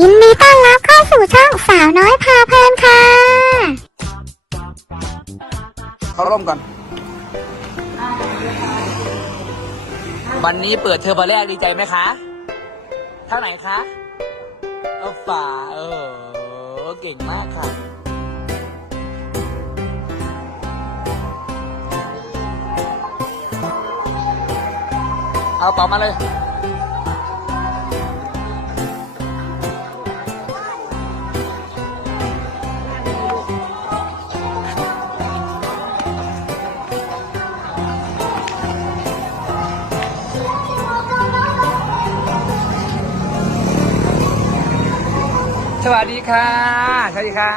ยินดีต้อนรับเข้าสู่ช่องสาวน้อยพาเพลินค่ะ เขาร่มก่อน วันนี้เปิดเทอมวันแรกดีใจไหมคะเท่าไหนคะเอาฝาเออเก่งมากค่ะ เอาเป่ามาเลย สวัสดีค่ะ สวัสดีค่ะ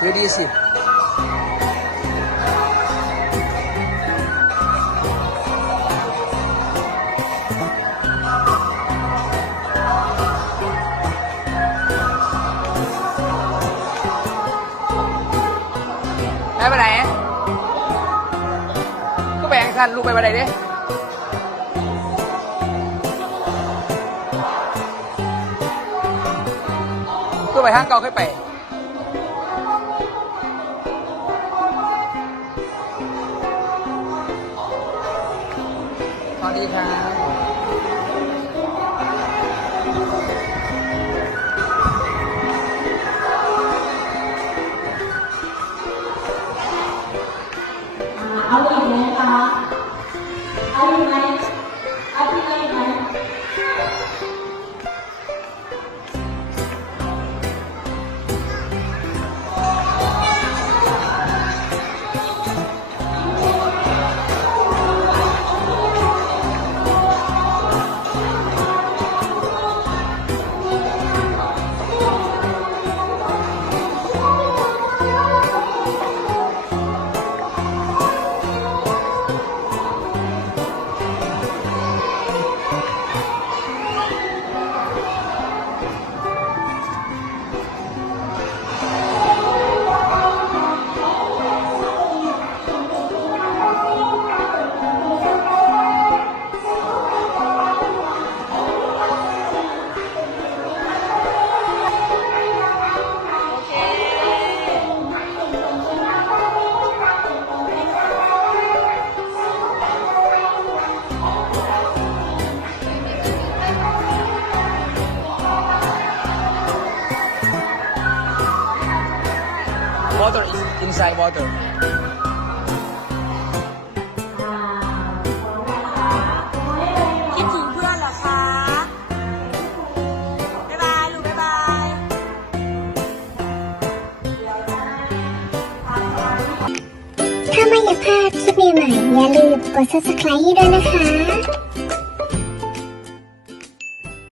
ซื้อดีสิ ไปไหน ก็แบ่งคันลูกไปไปไหนดิก็ไปห้างเก่าค่อยไปสวัสดีครับายบายถ้าไม่อยากพลาดคลิปใหม่ๆอย่าลืมกด subscribe ให้ด้วยนะคะ